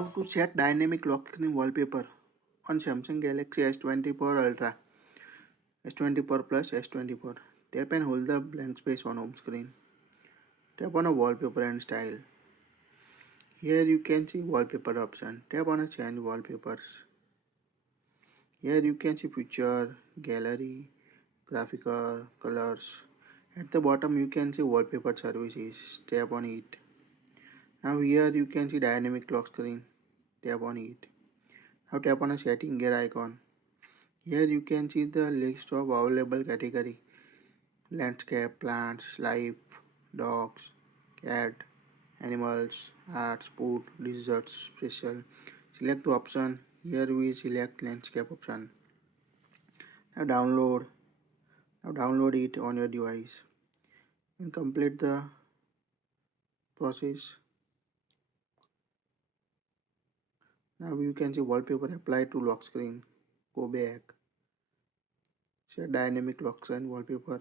How to set dynamic lock screen wallpaper on Samsung Galaxy S24 Ultra, S24 Plus, S24. Tap and hold the blank space on home screen. Tap on a wallpaper and style. Here you can see wallpaper option. Tap on a change wallpapers. Here you can see picture, gallery, graphical, colors. At the bottom you can see wallpaper services. Tap on it. Now here you can see dynamic lock screen. Tap on it. Now tap on a setting gear icon. Here you can see the list of available category: landscape, plants, life, dogs, cat, animals, arts, food, desserts, special. Select the option. Here we select landscape option. Now download. Now download it on your device and complete the process. Now you can see wallpaper applied to lock screen. Go back. Set dynamic lock screen wallpaper.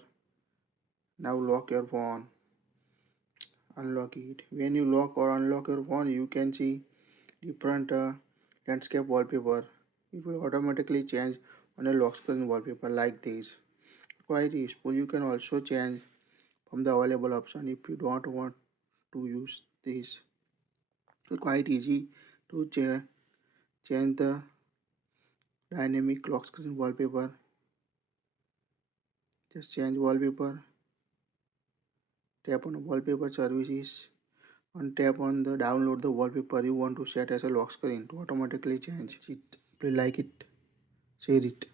Now lock your phone. Unlock it. When you lock or unlock your phone, you can see different landscape wallpaper. It will automatically change on a lock screen wallpaper like this. Quite useful. You can also change from the available option if you don't want to use this. So quite easy to change the dynamic lock screen wallpaper. Just change wallpaper. Tap on wallpaper services and tap on the download the wallpaper you want to set as a lock screen to automatically change it. If you like it, share it.